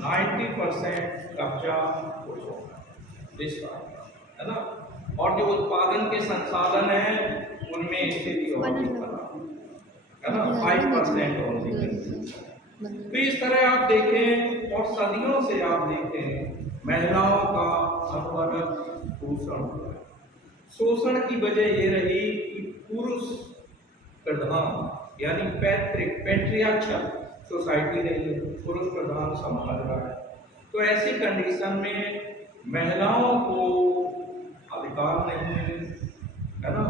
90% कब्जा पुरुषों का, देश का, है ना। और जो उत्पादन के संसाधन है उनमें स्थिति और भी खराब है ना, 5% ओनली। तो इस तरह आप देखें और सदियों से आप देखें महिलाओं का अनवरत शोषण हुआ है। शोषण की वजह ये रही कि पुरुष प्रधान यानी पैट्रियार्चल सोसाइटी रही है, पुरुष प्रधान समाज रहा है। तो ऐसी कंडीशन में महिलाओं को अधिकार नहीं मिले, है ना,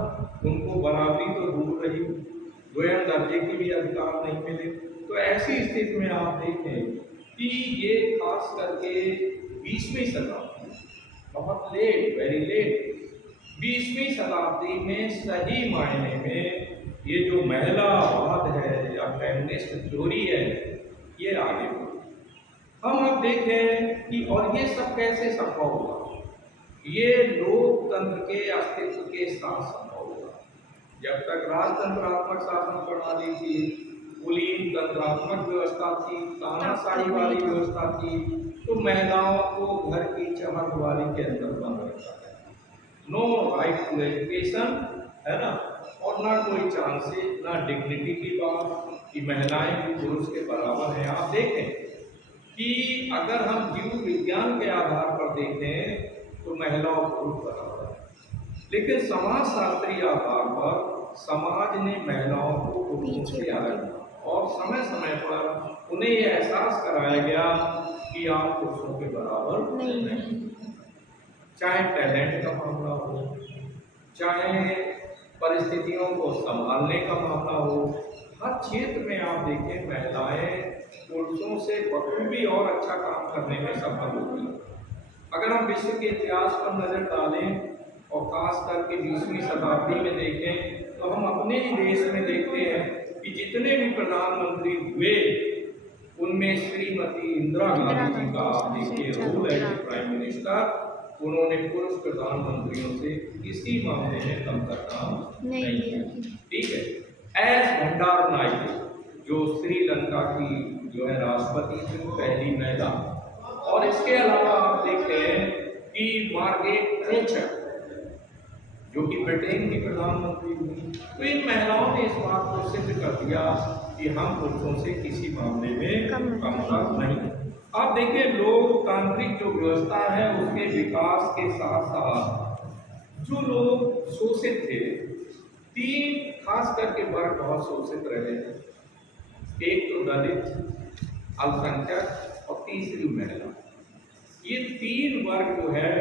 उनको बराबरी तो दूर रही, द्वयम दर्जे की भी अधिकार नहीं मिले। तो ऐसी स्थिति में आप देखें कि ये खास करके 20वीं शताब्दी, बहुत लेट, वेरी लेट, 20वीं शताब्दी में सही मायने में ये जो महिलावाद है या फेमिनिस्ट थ्योरी है ये आगे बढ़ी। हम अब देखें कि और ये सब कैसे संभव हुआ। ये लोकतंत्र के अस्तित्व के साथ संभव हुआ। जब तक राजतंत्रात्मक शासन प्रणाली थी, कुलीन तंत्रात्मक व्यवस्था थी, तानाशाही वाली व्यवस्था थी, तो महिलाओं को घर की चमकदीवारी के अंदर बंद रखा गया। नो राइट टू एजुकेशन, है ना, और ना कोई चांसेस, ना डिग्निटी की बात कि महिलाएं भी पुरुष के बराबर हैं। आप देखें कि अगर हम जीव विज्ञान के आधार पर देखें तो महिलाओं पुरुष बराबर है, लेकिन समाजशास्त्रीय आधार पर समाज ने महिलाओं को पुरुषों से अलग किया और समय समय पर उन्हें यह एहसास कराया गया कि आप पुरुषों के बराबर नहीं। चाहे टैलेंट का मामला हो, चाहे परिस्थितियों को संभालने का मामला हो, हर क्षेत्र में आप देखें महिलाएं पुरुषों से बखूबी और अच्छा काम करने में सफल होती हैं। अगर हम विश्व के इतिहास पर नजर डालें और खास करके 20वीं शताब्दी में देखें तो हम अपने ही देश में देखते हैं कि जितने भी प्रधानमंत्री हुए उनमें श्रीमती इंदिरा गांधी जी का आप देखिए रोल है प्राइम मिनिस्टर, उन्होंने पुरुष प्रधानमंत्रियों से किसी मामले में कमतर काम नहीं किया। ठीक है। एस भंडार नायडू जो श्रीलंका की जो है राष्ट्रपति थी, पहली महिला, और इसके अलावा आप देखते हैं कि मार्गरेट थैचर जो कि ब्रिटेन की प्रधानमंत्री हुई। तो इन महिलाओं ने इस बात को सिद्ध कर दिया कि हम पुरुषों से किसी मामले में कमतर नहीं। आप देखिए लोकतांत्रिक जो व्यवस्था है उसके विकास के साथ साथ जो लोग शोषित थे, तीन खास करके वर्ग बहुत शोषित रहे हैं। एक तो दलित, अल्पसंख्यक और तीसरी महिला। ये तीन वर्ग जो है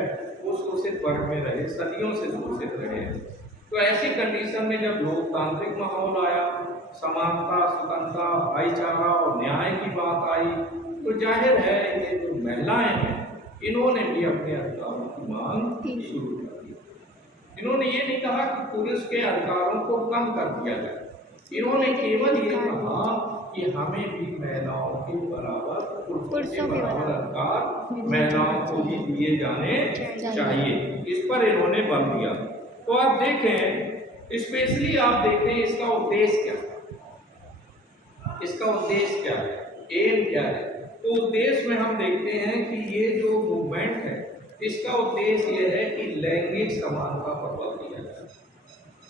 वो शोषित वर्ग में रहे, सदियों से शोषित रहे हैं। तो ऐसी कंडीशन में जब लोकतांत्रिक माहौल आया, समानता, स्वतंत्रता, भाईचारा और न्याय की बात आई, तो जाहिर है ये जो महिलाएं हैं इन्होंने भी अपने अधिकारों की मांग शुरू कर दी। इन्होंने ये नहीं कहा कि पुरुष के अधिकारों को कम कर दिया जाए, इन्होंने केवल ये कहा कि हमें भी महिलाओं के बराबर, पुरुषों के बराबर अधिकार महिलाओं को भी दिए जाने चाहिए। इस पर इन्होंने बल दिया। तो आप देखें, स्पेशली आप देखें इसका उद्देश्य क्या है, इसका उद्देश्य क्या है, एम क्या है। तो उद्देश्य में हम देखते हैं कि ये जो मूवमेंट है इसका उद्देश्य ये है कि लैंगिक समानता पर बल दिया जाए।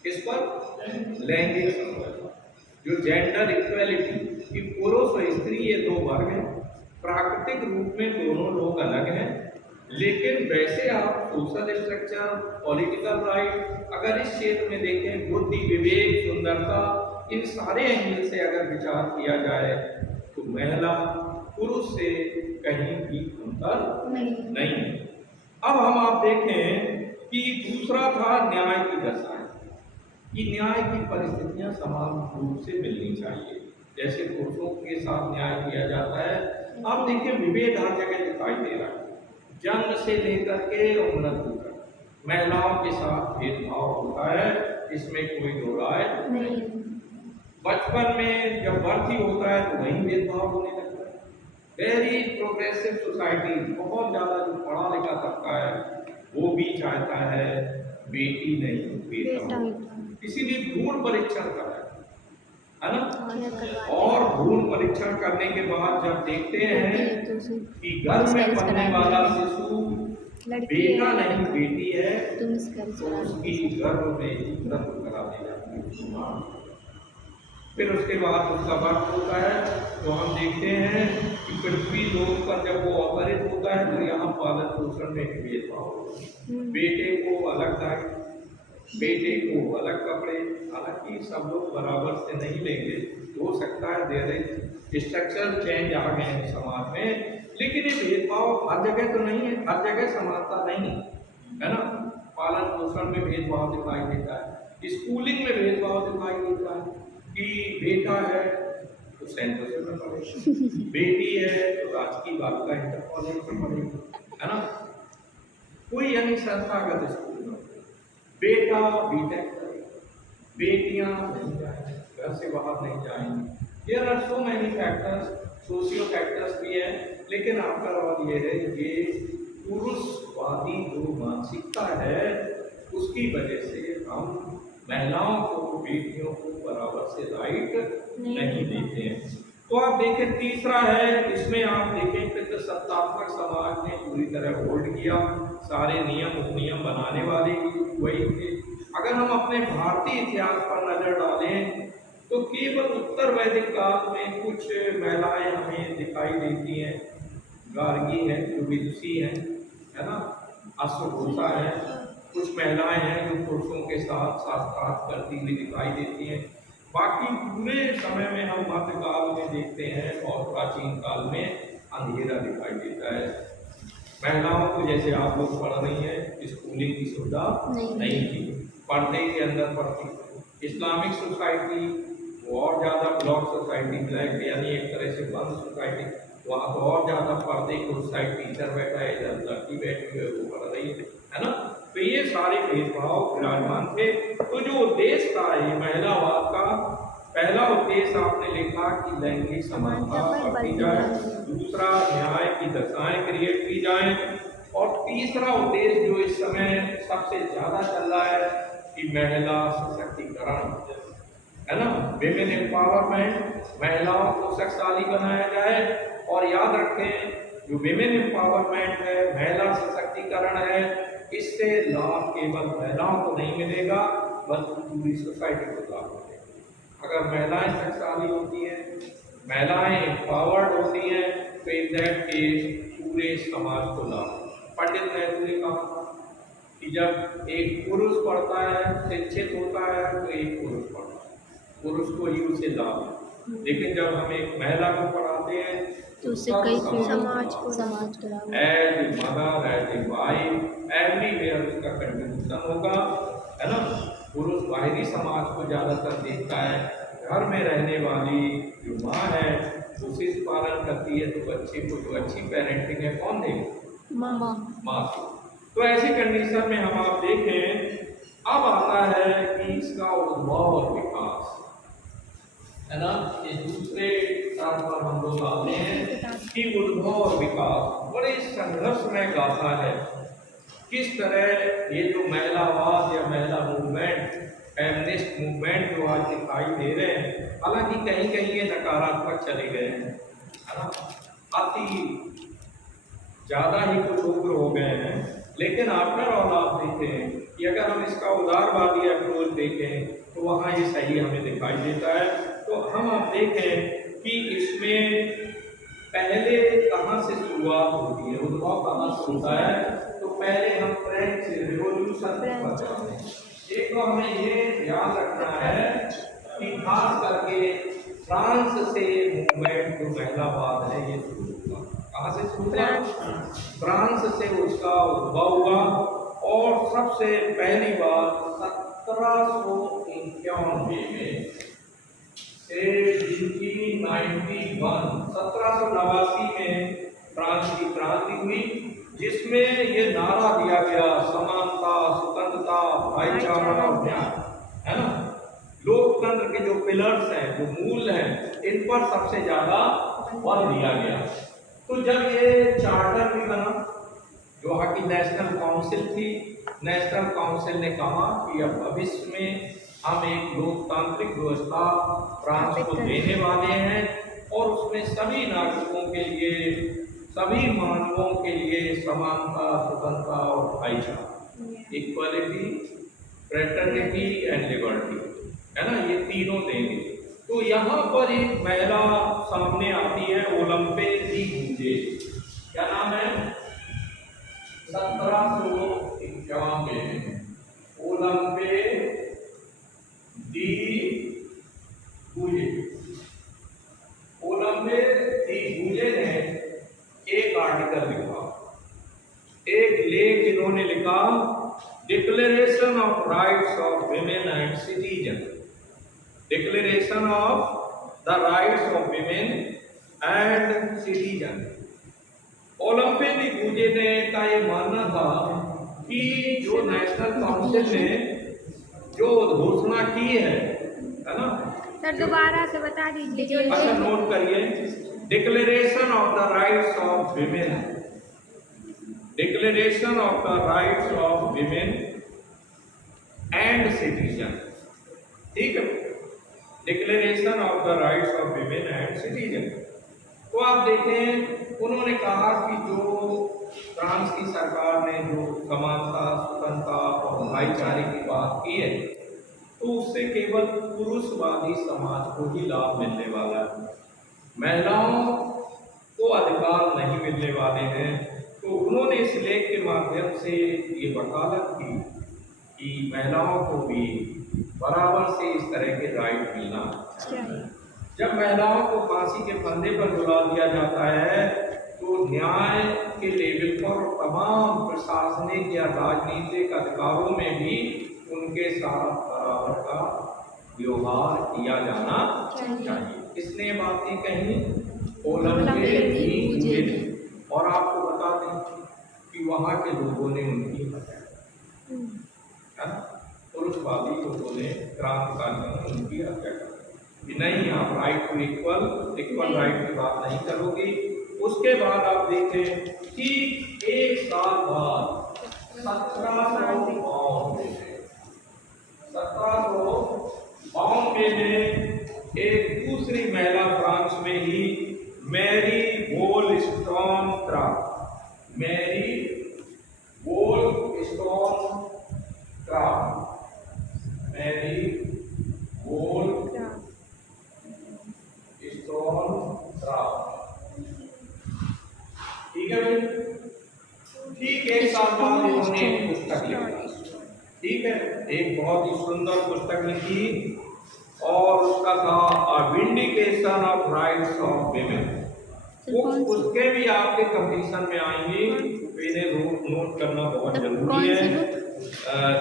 इस पर लैंगिक समानता, जो जेंडर इक्वेलिटी, कि पुरुष और स्त्री ये दो वर्ग हैं, प्राकृतिक रूप में दोनों लोग अलग हैं, लेकिन वैसे आप सोशल स्ट्रक्चर, पॉलिटिकल राइट, अगर इस क्षेत्र में देखें, बुद्धि, विवेक, सुंदरता, इन सारे एंगल से अगर विचार किया जाए तो महिला पुरुष से कहीं भी अंतर नहीं है। अब हम आप देखें कि दूसरा था न्याय की दशा, कि न्याय की परिस्थितियां समान रूप से मिलनी चाहिए, जैसे पुरुषों के साथ न्याय किया जाता है। आप देखिए विभेद हर जगह दिखाई दे रहा है, जन्म से लेकर के और मृत्यु तक महिलाओं के साथ भेदभाव होता है, इसमें कोई दो राय नहीं। बचपन में जब बर्थ ही होता है तो वहीं भेदभाव होने लगता है। वेरी प्रोग्रेसिव सोसाइटी, बहुत ज़्यादा जो पढ़ा लिखा तबका है वो भी चाहता है बेटी नहीं बेटा, इसीलिए भ्रूण परीक्षण कर रहा है। है ना। क्या करवाते और हैं भ्रूण परीक्षण करने के बाद जब देखते हैं तो उसे कि गर्भ में मिसकैरेज पलने करा वाला दिया शिशु लड़की बेटा है नहीं लड़का बेटी है, तो मिसकैरेज तो करा उसकी दिया गर्भ में ही मृत्यु करा दी जाती है। फिर उसके बाद उसका वक्त होता है तो हम देखते हैं कि पृथ्वी लोक पर जब वो अवतरित होता है तो यहाँ पालन पोषण में भी भेदभाव होता है। बेटे को अलग दायित्व, बेटे को अलग कपड़े, हालांकि सब लोग बराबर से नहीं लेंगे, हो सकता है देर स्ट्रक्चरल चेंज आ गए हैं समाज में, लेकिन ये भेदभाव हर जगह तो नहीं है, हर जगह समानता नहीं है ना। पालन पोषण में भेदभाव दिखाई देता है, स्कूलिंग में भेदभाव दिखाई देता है कि बेटा है तो सेंट जोसेफ में पढ़ेगा, बेटी है तो राजकीय बालिका इंटर कॉलेज में पढ़ेगी, है ना। कोई यानी संस्थागत स्कूल में बेटा बीटेक करेगा, बेटियां नहीं जाएंगी, घर से बाहर नहीं जाएंगी। There are so many factors, socio factors भी हैं, लेकिन आफ्टर ऑल ये है, ये पुरुषवादी जो मानसिकता है उसकी वजह से हम महिलाओं को, बेटियों को बराबर से राइट नहीं देते हैं। तो आप देखें तीसरा है, इसमें आप देखें पितृसत्तात्मक समाज ने पूरी तरह होल्ड किया, सारे नियम उपनियम बनाने वाले वही थे। अगर हम अपने भारतीय इतिहास पर नजर डालें तो केवल उत्तर वैदिक काल में कुछ महिलाएं हमें दिखाई देती हैं, गार्गी है जो विदुषी है ना, अश्वघोषा है, कुछ महिलाएं हैं जो पुरुषों के साथ शास्त्रार्थ करती हुई दिखाई देती हैं। बाकी पूरे समय में हम मध्यकाल में देखते हैं और प्राचीन काल में अंधेरा दिखाई देता है। महिलाओं को जैसे आप लोग पढ़ रही हैं, स्कूलिंग की सुविधा नहीं थी, पर्दे के अंदर पढ़ती। इस्लामिक सोसाइटी वो और ज़्यादा ब्लॉक सोसाइटी, ब्लैक यानी एक तरह से बंद सोसाइटी, वहाँ तो और ज़्यादा पर्दे की साइड टीचर बैठा है, इधर लड़की बैठी है वो पढ़ रही है ना। तो ये सारे भेदभाव विराजमान थे। तो जो उद्देश्य था ये महिलावाद का, पहला उद्देश्य आपने लिखा कि लैंगिक समानता बढ़ती जाए, दूसरा न्याय की दशाएं क्रिएट की जाए, और तीसरा उद्देश्य जो इस समय सबसे ज्यादा चल रहा है कि महिला सशक्तिकरण, है ना, विमेन एम्पावरमेंट, महिलाओं को शक्तिशाली बनाया जाए। और याद रखें जो विमेन एम्पावरमेंट है, महिला सशक्तिकरण है, इससे लाभ केवल महिलाओं को नहीं मिलेगा बल्कि पूरी सोसाइटी को लाभ मिलेगा। अगर महिलाएं शक्तिशाली होती हैं, महिलाएं एम्पावर्ड होती हैं, तो इन दैट केस पूरे समाज को लाभ। पंडित नेहरू ने कहा कि जब एक पुरुष पढ़ता है, शिक्षित होता है, तो एक पुरुष पढ़ता है, पुरुष को ही उसे लाभ है, लेकिन जब हम एक महिला को पढ़ाते हैं तो उससे कई समाज को as mother, as a wife, everywhere उसका कंट्रीब्यूशन होगा, है ना। पुरुष बाहरी समाज को ज़्यादातर देखता है, घर में रहने वाली जो माँ है वो शिशु पालन करती है, तो बच्चे को जो अच्छी पेरेंटिंग है कौन देगा? माँ। तो ऐसी कंडीशन में हम आप देखें, अब आता है कि इसका उद्भव और विकास, है ना। ये दूसरे स्थान पर हम लोग आते हैं कि उद्भव और विकास बड़े संघर्षमय गाथा है। किस तरह ये जो महिलावाद या महिला मूवमेंट, फेमिनिस्ट मूवमेंट जो आज दिखाई दे रहे हैं, हालांकि कहीं कहीं ये नकारात्मक चले गए हैं, है ना, अति ज़्यादा ही कुछ उग्र हो गए हैं, लेकिन आफ्टर ऑल आप देखें कि अगर हम इसका उदारवादी अप्रोच देखें तो वहाँ ये सही हमें दिखाई देता है। तो हम आप देखें कि इसमें पहले कहाँ से शुरुआत होती है, उद्भव कहाँ से होता है, तो पहले हम फ्रेंच रिवॉल्यूशन पर जाते हैं। एक तो हमें ये याद रखना है कि खास करके फ्रांस से मूवमेंट जो महिलावाद है ये शुरू हुआ। कहाँ से शुरू हुआ? फ्रांस से उसका उद्भव हुआ, और सबसे पहली बार 1791 में 1789 में फ्रांस की क्रांति हुई, जिसमें ये नारा दिया गया समानता, स्वतंत्रता, भाईचारा और न्याय, है ना। लोकतंत्र के जो पिलर्स हैं, जो मूल हैं, इन पर सबसे ज्यादा बल दिया गया। तो जब ये चार्टर भी बना, जो वहाँ की नेशनल काउंसिल थी, नेशनल काउंसिल ने कहा कि अब भविष्य में हम एक लोकतांत्रिक व्यवस्था फ्रांस को देने वाले हैं और उसमें सभी नागरिकों के लिए, सभी मानवों के लिए समानता, स्वतंत्रता और भाईचारा, इक्वालिटी, फ्रेटर्निटी एंड लिबर्टी, है ना, ये तीनों देंगे। तो यहाँ पर एक महिला सामने आती है, ओलंपे दी गूजे। क्या नाम है? 1751 में ओलंपे दी गूजे। ओलंपे दी गूजे ने एक आर्टिकल लिखा, एक लेख इन्होंने लिखा, declaration of rights of women and citizen. Declaration of the rights of women and citizen. Olympe de Gouges ने का ये मानना था कि जो नेशनल काउंसिल ने जो घोषणा की है ना, सर दोबारा से बता दीजिए। अच्छा नोट करिए, declaration of the rights of women, declaration of the rights of women and citizen, ठीक है, declaration of the rights of women and citizen. तो आप देखें, उन्होंने कहा कि जो फ्रांस की सरकार ने जो समानता, स्वतंत्रता और भाईचारे की बात की है, तो उससे केवल पुरुषवादी समाज को ही लाभ मिलने वाला है, महिलाओं को अधिकार नहीं मिलने वाले हैं। तो उन्होंने इस लेख के माध्यम से ये वकालत की कि महिलाओं को भी बराबर से इस तरह के राइट मिलना चाहिए। जब महिलाओं को फांसी के फंदे पर झुला दिया जाता है, तो न्याय के लेवल पर तमाम प्रशासनिक या राजनीतिक अधिकारों में भी उनके साथ बराबर का व्यवहार किया जाना चाहिए। किसने बातें कही? ओलंपे दी गूजे ने। और आपको बता दें कि वहाँ के लोगों ने उनकी हत्या, पुरुषवादी लोगों ने, क्रांतिकारियों ने उनकी हत्या कर कि नहीं, आप राइट टू इक्वल राइट की बात नहीं करोगी। उसके बाद आप देखें कि एक साल बाद 1752 में एक दूसरी महिला फ्रांस में ही, मैरी वोllस्टोनक्राफ्ट, मैरी वोllस्टोनक्राफ्ट, मैरी ठीक है भाई, ठीक, एक साल बाद उन्होंने एक पुस्तक लिखी, ठीक है, एक बहुत ही सुंदर पुस्तक लिखी और उसका था a vindication of rights of women. वो पुस्तकें भी आपके कंपटीशन में आएंगी, तो इन्हें नोट करना बहुत जरूरी है।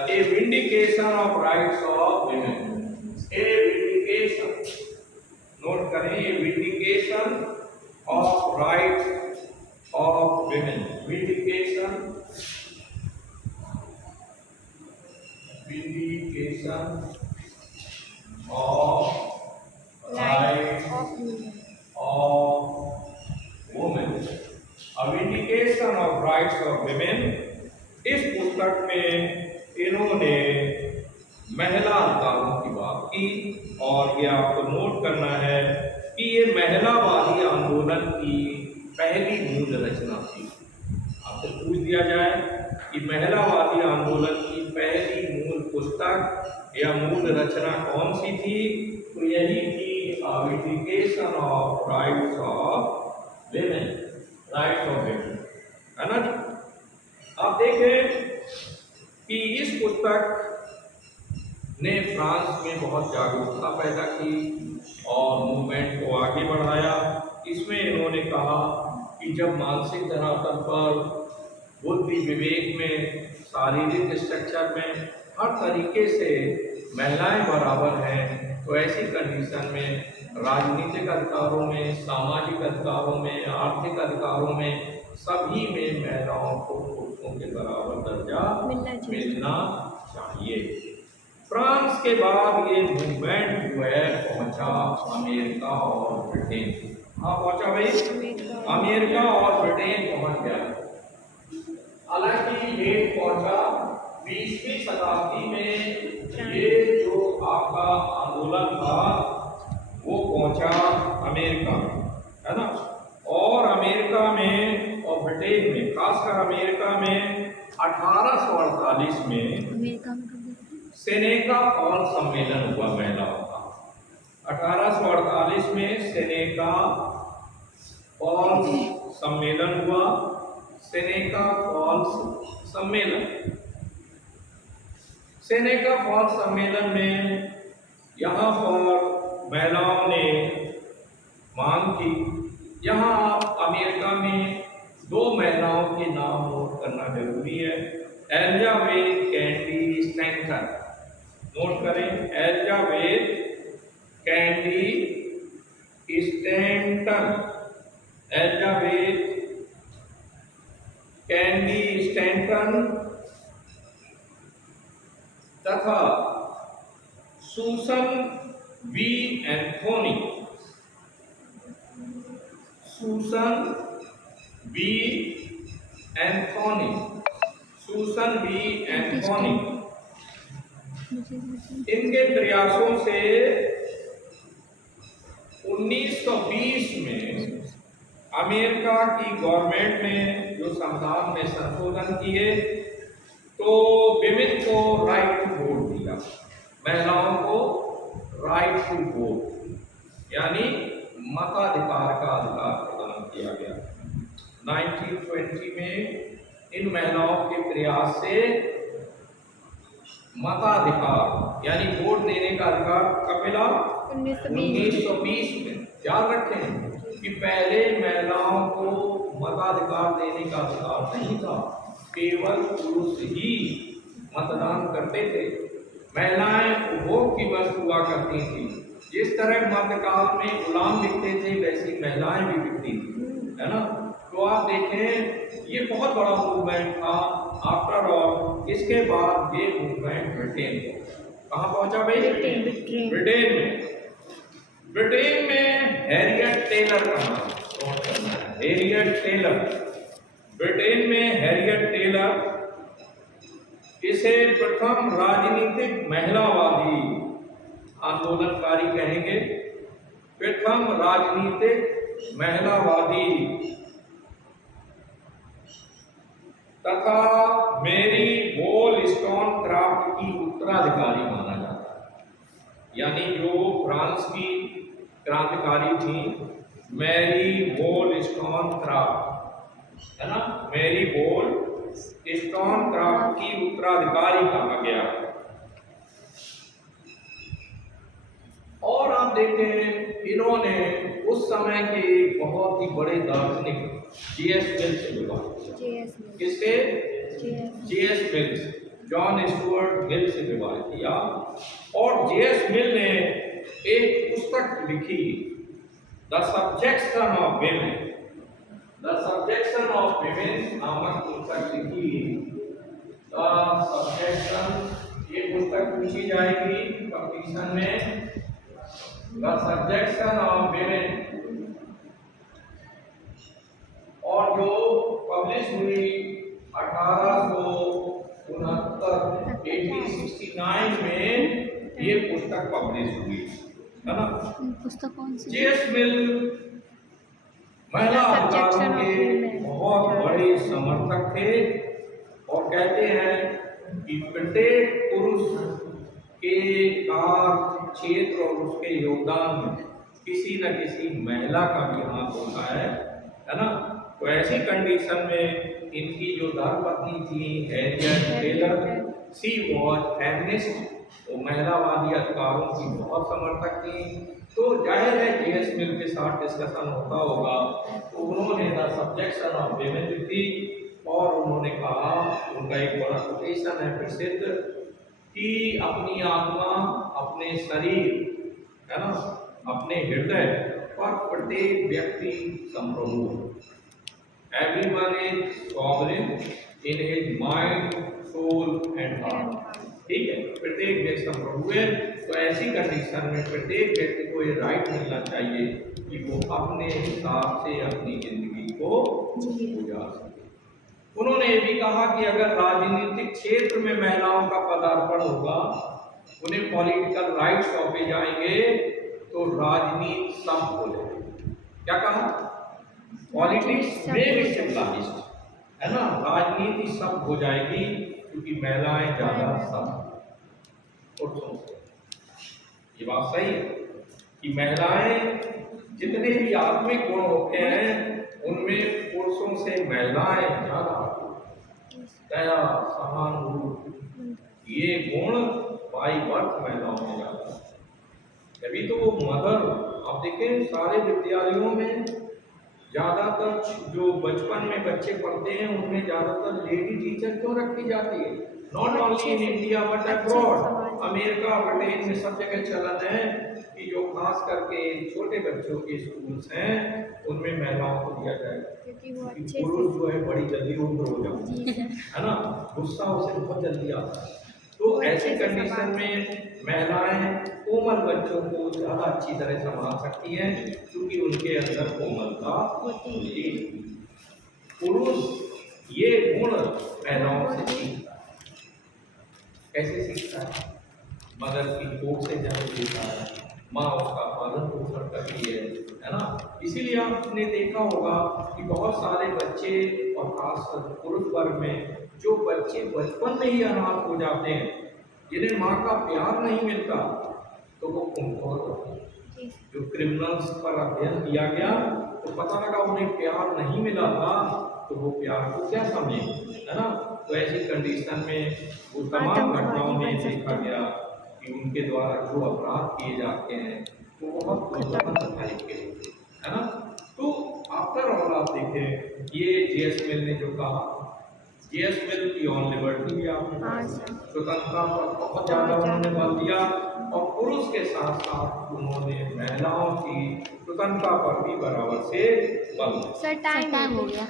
A vindication of rights of women, a vindication, note करें, a vindication of rights of women, vindication of rights of women, a vindication of rights of women। इस पुस्तक में इन्होंने महिला अधिकारों की बात की और ये आपको नोट करना है कि ये महिलावादी आंदोलन की पहली मूल रचना थी। आपसे पूछ दिया जाए कि महिलावादी आंदोलन की पहली मूल पुस्तक या मूल रचना कौन सी थी, तो यही थी a vindication of rights of women, rights of women, है ना जी। आप देखें कि इस पुस्तक ने फ्रांस में बहुत जागरूकता पैदा की और मूवमेंट को आगे बढ़ाया। इसमें इन्होंने कहा कि जब मानसिक धरातल पर, बुद्धि विवेक में, शारीरिक स्ट्रक्चर में, हर तरीके से महिलाएं बराबर हैं, तो ऐसी कंडीशन में राजनीतिक अधिकारों में, सामाजिक अधिकारों में, आर्थिक अधिकारों में, सभी में महिलाओं को पुरुषों के बराबर दर्जा मिलना चाहिए। फ्रांस के बाद ये मूवमेंट जो है पहुंचा अमेरिका और ब्रिटेन। हाँ पहुंचा भाई, अमेरिका और ब्रिटेन पहुंच गया। हालांकि लेट पहुंचा, 20वीं शताब्दी में ये जो आप चौथा आंदोलन था वो पहुंचा अमेरिका में, है ना। और अमेरिका में और ब्रिटेन में, खासकर अमेरिका में 1848 में अमेरिका में कब गए? सेनेका फॉल सम्मेलन हुआ महिलाओं का। 1848 में सेनेका फॉल्स सम्मेलन हुआ। सेनेका फॉल्स सम्मेलन, सेनेका फॉल्स सम्मेलन में यहाँ पर महिलाओं ने मांग की। यहाँ आप अमेरिका में दो महिलाओं के नाम नोट करना जरूरी है। एलिजाबेथ कैंडी स्टैंटन, नोट करें, Elizabeth Cady Stanton, Elizabeth Cady Stanton तथा Susan B Anthony, Susan B Anthony, Susan B Anthony. इनके प्रयासों से 1920 में अमेरिका की गवर्नमेंट ने जो संविधान में संशोधन किए तो विमेन को राइट टू वोट दिया, महिलाओं को राइट टू वोट यानी मताधिकार का अधिकार प्रदान किया गया। 1920 में इन महिलाओं के प्रयास से मताधिकार यानी वोट देने का अधिकार कब मिला? 1920 में। याद रखें कि पहले महिलाओं को मताधिकार देने का अधिकार नहीं था, केवल पुरुष ही मतदान करते थे। महिलाएं उपभोग की वस्तु हुआ करती थी। जिस तरह मध्यकाल में गुलाम बिकते थे वैसी महिलाएं भी बिकती थी, है ना। तो आप देखें ये बहुत बड़ा मूवमेंट था। आफ्टर ऑल इसके बाद ये मूवमेंट ब्रिटेन कहाँ पहुंचा भाई? ब्रिटेन में। ब्रिटेन में हैरियट टेलर का नाम नोट करना है, हैरियट टेलर। ब्रिटेन में हैरियट टेलर, इसे प्रथम राजनीतिक महिलावादी आंदोलनकारी कहेंगे। प्रथम राजनीतिक महिलावादी तथा मेरी वोllस्टोनक्राफ्ट की उत्तराधिकारी माना जाता है। यानी जो फ्रांस की क्रांतिकारी थी मैरी वोllस्टोनक्राफ्ट, है ना, मैरी वोllस्टोनक्राफ्ट की उत्तराधिकारी कहा गया। और आप देखें इन्होंने उस समय के बहुत ही बड़े दार्शनिक J.S. मिल से विवाह किया। किससे? J.S. मिल, जॉन स्टुअर्ट मिल से विवाह किया। और J.S. मिल ने एक पुस्तक लिखी, the subjection of women, the subjection of women नामक पुस्तक लिखी। द सब्जेक्शन, ये पुस्तक पूछी जाएगी कंपटीशन में। द सब्जेक्शन ऑफ विमेन, और जो पब्लिश हुई 1869 में ये पुस्तक पब्लिश हुई, है ना। पुस्तक कौन सी? J.S. मिल महिला अधिकारों के बहुत बड़े समर्थक थे और कहते हैं कि प्रत्येक पुरुष के कार्य क्षेत्र और उसके योगदान में किसी न किसी महिला का भी हाथ होता है ना। तो ऐसी कंडीशन में इनकी जो धर्मपत्नी थी Harriet Taylor, she was feminist, वो महिलावादी अधिकारों की बहुत समर्थक थी। तो जाहिर है J.S. मिल के साथ डिस्कशन होता होगा, तो उन्होंने द सब्जेक्शन ऑफ विमेन लिखी और उन्होंने कहा, उनका एक बड़ा कोटेशन है प्रसिद्ध कि अपनी आत्मा, अपने शरीर, है ना, अपने हृदय पर प्रत्येक व्यक्ति संप्रभु है। Everyone is sovereign in his mind, soul and heart। ठीक है, प्रत्येक व्यक्ति संप्रभु है। तो ऐसी कंडीशन में प्रत्येक व्यक्ति को ये राइट मिलना चाहिए कि वो अपने हिसाब से अपनी जिंदगी को गुजार सके। उन्होंने ये भी कहा कि अगर राजनीतिक क्षेत्र में महिलाओं का पदार्पण होगा उन्हें पॉलिटिकल राइट्स सौंपे जाएंगे तो राजनीति सब हो जाएगी। क्या कहा? पॉलिटिक्स में स्टेबलाइज्ड, है ना, राजनीति सब हो जाएगी क्योंकि महिलाएं ज्यादा सब पुरुषों से। ये बात सही है कि महिलाएं जितने भी आत्मिक गुण होते हैं उनमें पुरुषों से महिलाएं ज्यादा आती हैं। दया, सहानुभूति, ये गुण बाई बर्थ महिलाओं में ज्यादा है। तभी तो वो मदर, आप देखें सारे विद्यालयों में ज्यादातर जो बचपन में बच्चे पढ़ते हैं उनमें ज्यादातर लेडी टीचर क्यों रखी जाती है? Not only in India but abroad, America, Britain में सब जगह चलन है कि जो खास करके छोटे बच्चों के स्कूल्स हैं उनमें महिलाओं को दिया जाएगा, क्योंकि पुरुष जो है बड़ी जल्दी उम्र हो जाता है ना, गुस्सा उसे बहुत जल्दी आता है। तो ऐसी कंडीशन में महिलाएं कोमल बच्चों को ज्यादा अच्छी तरह संभाल सकती हैं क्योंकि उनके अंदर कोमलता होती है। पुरुष ये गुण महिलाओं से सीखता है। कैसे सीखता है? मदर की कोख से जन्म लेता है, माँ उसका पालन पोषण करती है ना। इसीलिए आपने देखा होगा कि बहुत सारे बच्चे और खासकर पुरुष वर्ग में जो बच्चे बचपन में ही अनाथ हो जाते हैं, जिन्हें माँ का प्यार नहीं मिलता, तो वो कमजोर होते हैं। जो क्रिमिनल्स पर अध्ययन किया गया तो पता लगा उन्हें प्यार नहीं मिला था, तो वो प्यार को क्या समझे, है ना। तो ऐसी कंडीशन में वो तमाम घटनाओं में देखा गया कि उनके द्वारा जो अपराध किए जाते हैं वो बहुत दुर्लभ टाइप के होते हैं, है ना। तो आफ्टर ऑल आप देखें ये जेएस मिल ने जो कहा, जेएस मिल की ऑन लिबर्टी भी आपने स्वतंत्रता पर बहुत ज्यादा उन्होंने बल दिया और पुरुष के साथ साथ उन्होंने महिलाओं की स्वतंत्रता पर भी बराबर से बल दिया। सर टाइम हो गया।